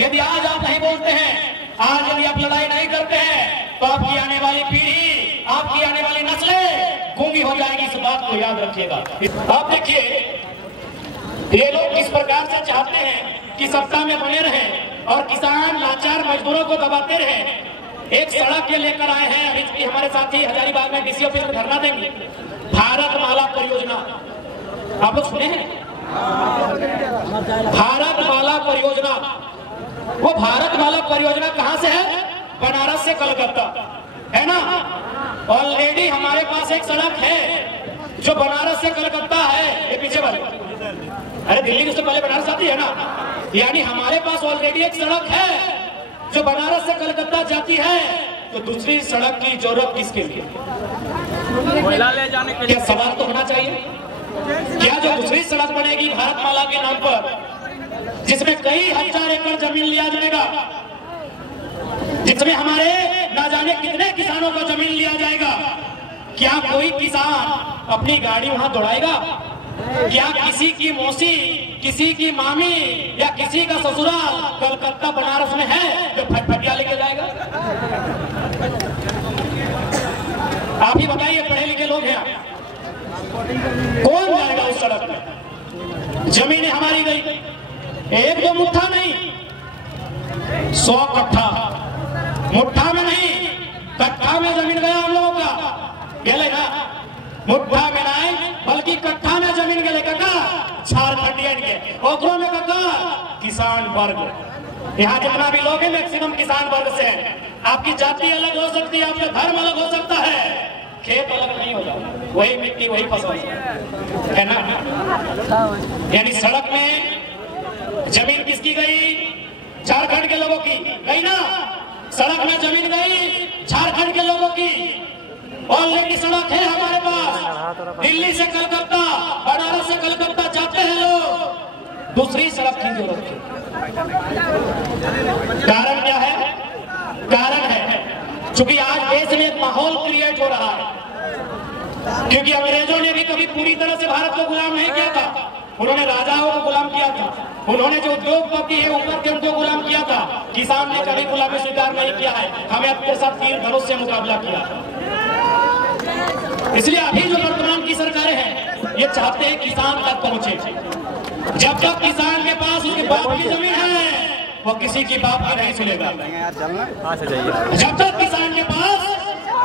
यदि आज आप नहीं बोलते हैं, आज यदि आप लड़ाई नहीं करते हैं, तो आपकी आने वाली पीढ़ी, आपकी आने वाली नस्लें गूंगी हो जाएगी। इस बात को याद रखिएगा। आप देखिए, ये लोग किस प्रकार से चाहते हैं कि सत्ता में बने रहें और किसान लाचार मजदूरों को दबाते रहें। एक सड़क के लेकर आए हैं, अभी हमारे साथी हजारीबाग में डीसी ऑफिस में धरना देंगे। भारत माला परियोजना आप लोग सुने हैं? भारत माला परियोजना, वो भारत माला परियोजना कहां से है? बनारस से कलकत्ता, है ना। ऑलरेडी हमारे पास एक सड़क है जो बनारस से कलकत्ता है, ये पीछे वाले, अरे दिल्ली के उससे पहले बनारस आती है ना। यानी हमारे पास ऑलरेडी एक सड़क है जो बनारस से कलकत्ता जाती है, तो दूसरी सड़क की जरूरत किसके लिए? ले जाने के लिए क्या सवाल तो होना चाहिए। क्या जो दूसरी सड़क बनेगी भारत माला के नाम पर, जिसमें कई हजार एकड़ जमीन लिया जाएगा, जिसमें हमारे ना जाने कितने किसानों का जमीन लिया जाएगा, क्या कोई किसान अपनी गाड़ी वहां दौड़ाएगा? क्या किसी की मौसी, किसी की मामी या किसी का ससुराल कलकत्ता बनारस में है जो फटफटिया लेके जाएगा? आप ही बताइए, पढ़े लिखे लोग हैं, कौन जाएगा उस सड़क में? जमीनें हमारी गई, एक दो मुट्ठा नहीं, 100 कट्ठा, मुट्ठा में नहीं कट्ठा में जमीन गया हम लोगों का। गले ना, मुट्ठा में नहीं बल्कि कट्ठा में जमीन गले काका, झारखंडियन के ओकरों में काका किसान वर्ग। यहाँ जितना भी लोग हैं मैक्सिमम किसान वर्ग से हैं। आपकी जाति अलग हो सकती है, आपका धर्म अलग हो सकता है, खेत अलग नहीं होगा, वही मिट्टी वही फसल, है ना। यानी सड़क में जमीन किसकी गई? झारखंड के लोगों की गई ना। सड़क में जमीन गई झारखंड के लोगों की। ऑलरेडी सड़क है हमारे पास, दिल्ली से कलकत्ता, बनारस से कलकत्ता जाते हैं लोग, दूसरी सड़क की जरूरत है। कारण क्या है? कारण है क्योंकि आज देश में एक माहौल क्रिएट हो रहा है, क्योंकि अंग्रेजों ने भी कभी पूरी तरह से भारत को गुलाम नहीं किया था। उन्होंने राजाओं को गुलाम किया था, उन्होंने जो उद्योगपति है ऊपर के उनको गुलाम किया था। किसान ने कभी गुलामी स्वीकार नहीं किया है, हमें अपने साथ तीर धनुष से मुकाबला किया। इसलिए अभी जो वर्तमान की सरकारें हैं ये चाहते हैं किसान तक पहुंचे। जब तक किसान के पास उसके बाप की जमीन है वो किसी की बाप की नहीं सुनेगा। जब तक किसान के पास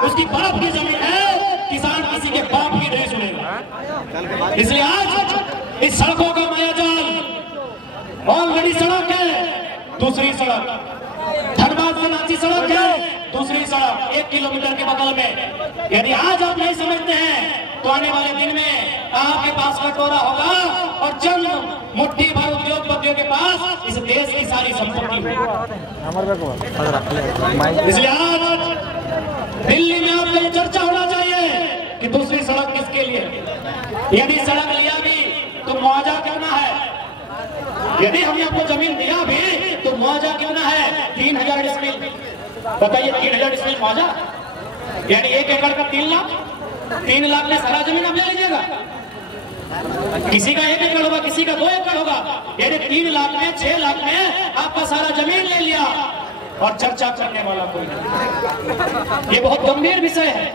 उसकी बाप की जमीन है किसान किसी के बाप की नहीं सुनेगा। इसलिए आज इस सड़कों का मायाजाल, ऑलरेडी सड़क है, दूसरी सड़क धनबाद से रांची सड़क है, दूसरी सड़क 1 किलोमीटर के बगल में। यदि आज आप नहीं समझते हैं तो आने वाले दिन में आपके पास कटोरा होगा और चंद मुट्ठी भर उद्योगपतियों के पास इस देश की सारी संपत्ति होगी। इसलिए आज दिल्ली में आपको ये चर्चा होना चाहिए कि दूसरी सड़क किसके लिए। यदि सड़क लिया भी तो मुआवजा कितना है? यदि हमने आपको जमीन दिया भी तो मुआवजा कितना है? 3000 डिसमिल। बताइए 3000 डिसमिल मुआवजा, यानी 1 एकड़ का 3 लाख। 3 लाख में सारा जमीन आप ले लीजिएगा। किसी का 1 एकड़ होगा, किसी का 2 एकड़ होगा, यानी 3 लाख में 6 लाख में आपका सारा जमीन ले लिया और चर्चा करने वाला कोई नहीं। ये बहुत गंभीर विषय है,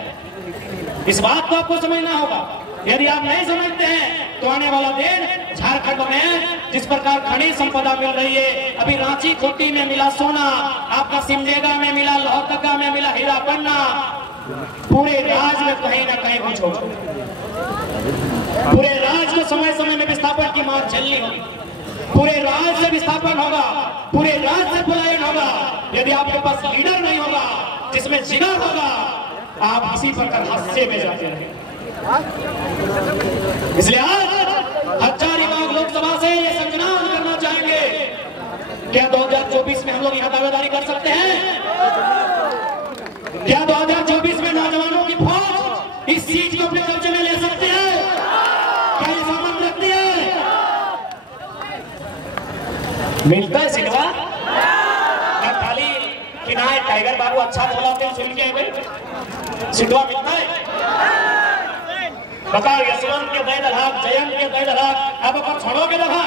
इस बात को आपको समझना होगा। यदि आप नहीं समझते हैं तो आने वाला दिन झारखंड में जिस प्रकार खनिज संपदा मिल रही है, अभी रांची खूंटी में मिला सोना, आपका सिमडेगा में मिला, लोहरदगा में मिला हीरा पन्ना, पूरे राज्य में कहीं ना कहीं कुछ होगा। पूरे राज्य को समय समय में विस्थापन की मार झेलनी होगी, पूरे राज्य से विस्थापन होगा, पूरे राज्य से पलायन होगा। यदि आपके पास लीडर नहीं होगा जिसमें जिगर होगा, आप इसी प्रकार हादसे में जाते रहेंगे। इसलिए आज हजारीबाग लोकसभा से ये संकल्प करना चाहेंगे, क्या 2024 में हम लोग यहाँ दावेदारी कर सकते हैं? क्या 2024 में नौजवानों की फौज इस सीट को अपने कब्जे में ले सकते हैं? क्या ये सामर्थ्य रखती है? मिलता है सिटवा? क्या खाली किनारे टाइगर बाबू अच्छा बोला सुन के सिटवा मिलता है? बताओ यशवंत के 2 लाख, जयंत के 2 लाख, अब छोड़ोगे दफा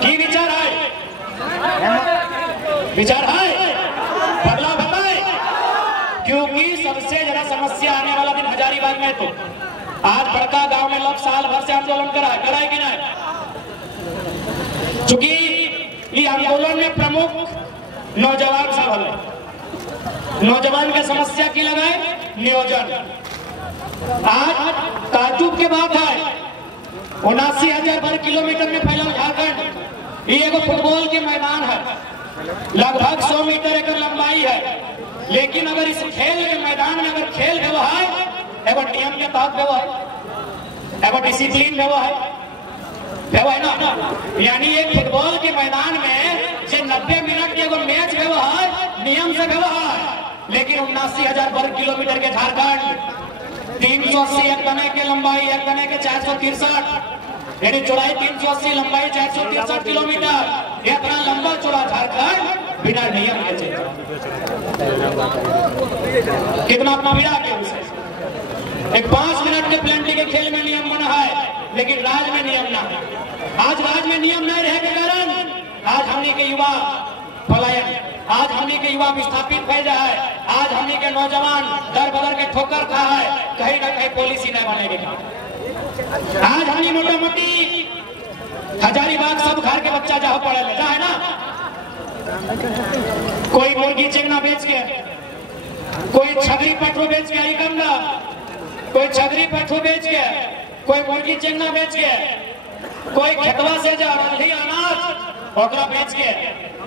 की विचार है, विचार है बदलाव बताए, क्योंकि सबसे ज्यादा समस्या आने वाला दिन हजारीबाग में। तो आज बड़का गांव में लोग साल भर से आंदोलन कराए कि नहीं, चूंकि ये आंदोलन में प्रमुख नौजवान सब है। नौजवान का समस्या की लगाए नियोजन। आज ताजुब के बात है 79,000 वर्ग किलोमीटर में फैला झारखंड। ये एगो फुटबॉल के मैदान है, लगभग 100 मीटर एक लंबाई है। लेकिन अगर इस खेल के मैदान में अगर खेल व्यवहार एगो नियम के तहत व्यवहार, एगो डिसिप्लिन व्यवहार ना, यानी एक फुटबॉल के मैदान में जो 90 मिनट के एगो मैच व्यवहार नियम से व्यवहार। लेकिन 79,000 वर्ग किलोमीटर के झारखंड 380 एक तने के लंबाई, एक तने के 463, यानी चौड़ाई 380, लंबाई 463 किलोमीटर। इतना लंबा चौड़ा झारखंड बिना नियम के चलता, कितना अपना विरा के विषय। एक 5 मिनट के प्लेंटी के खेल में नियम बना है, लेकिन राज में नियम ना है। आज राज में नियम नहीं रहे के कारण आज हमने के युवा पलायन, आज हमने के युवा विस्थापित फैल रहा है। आज हमने के नौजवान दर बदर के ठोकर खा है, कहीं ना कहीं पॉलिसी नहीं बनेगी। आज हमने मोटा मोटी हजारीबाग सब घर के बच्चा जहाँ पढ़े लेता है ना, कोई मुर्गी चिंगना बेच के, कोई छगरी पठो बेच के आई गंगा, कोई छगरी पठो बेच के, कोई मुर्गी चिंगना बेच के, कोई खेतवा से जा रही अनाज ओकरा बेच के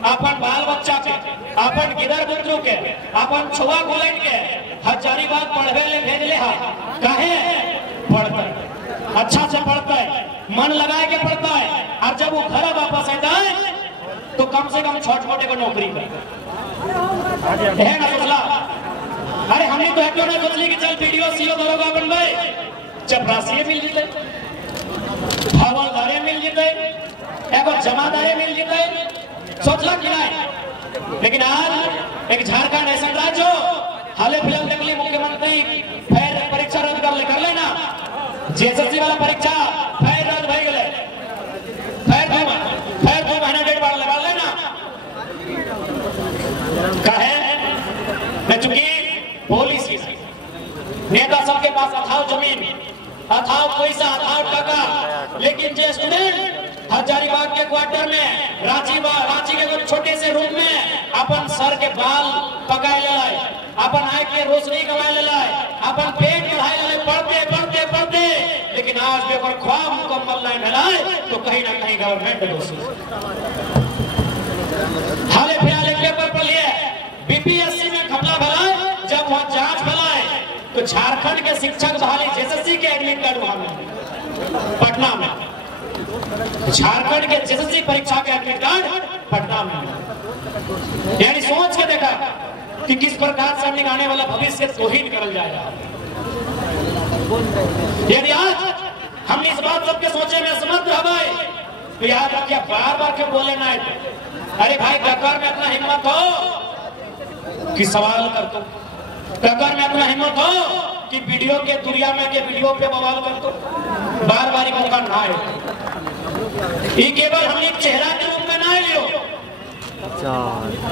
अपन बाल बच्चा के, अपन गिदर बुतरू के, अपन छुआ गोलट के हजारीबाग पढ़वे ले भेज ले। काहे पढ़ता है, अच्छा से पढ़ता है, मन लगाए के पढ़ता है, और जब वो घर वापस आता है तो कम से कम छोटे को नौकरी है ना सोचला। अरे हमने तो हेटो ना सोचली कि चल वीडियो सीओ दरोगा बनबे, चपरासी मिल जीते, हवलदारे मिल जीते, एगो जमादारे मिल जीते, सोचला कि नहीं। लेकिन आज एक झारखंड ऐसा राज्य हाल फिलहाल देखली मुख्यमंत्री फिर परीक्षा रद्द कर लेना, जेएसएससी वाला परीक्षा फिर रद्द हो गए, फिर 2 महीना डेट बार लगा लेना। कहे चूंकि पॉलिसी नेता सबके पास अथाव जमीन, अथाव पैसा, अथाव टका, लेकिन जो स्टूडेंट हजारीबाग के क्वार्टर में रांची के छोटे से रूम में अपन सर के बाल पकाए ले, अपन आँख के रोशनी कमाए ले, अपन पेट बढ़ाए ले, पढ़ते पढ़ते पढ़ते, लेकिन आज भी अगर ख्वाब मुकम्मल नहीं मिलाए तो कहीं ना कहीं गवर्नमेंट दोषी। हाले फिलहाल एक पेपर पर लिए बीपीएससी में घपला भराए, जब वहां जांच भराए तो झारखंड के शिक्षक बहाली जेएसएससी के एडमिट कार्ड वहां में पटना में, झारखंड के जेएसएससी परीक्षा के एडमिट कार्ड पटना में। यानी सोच के देखा कि किस प्रकार से हमने आने वाला भविष्य तोहीन करल जाएगा। यदि आज हम इस बात सबके सोचे में असमर्थ रहे तो याद रखिए, बार बार क्यों बोले ना। अरे भाई ककर में इतना हिम्मत हो कि सवाल कर दो, ककर में इतना हिम्मत हो कि वीडियो के दुनिया में के वीडियो पे बवाल कर दो, बार बार मौका ना आए। ये केवल हम एक चेहरा के रूप में ना लियो,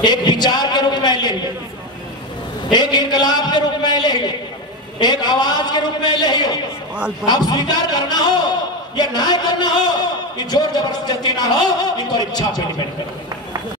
एक विचार के रूप में ले, एक इनकलाब के रूप में ले, एक आवाज के रूप में ले। अब स्वीकार करना हो या ना करना हो, ये जोर जबरदस्ती ना हो, ये तो इच्छा पे डिपेंड करे।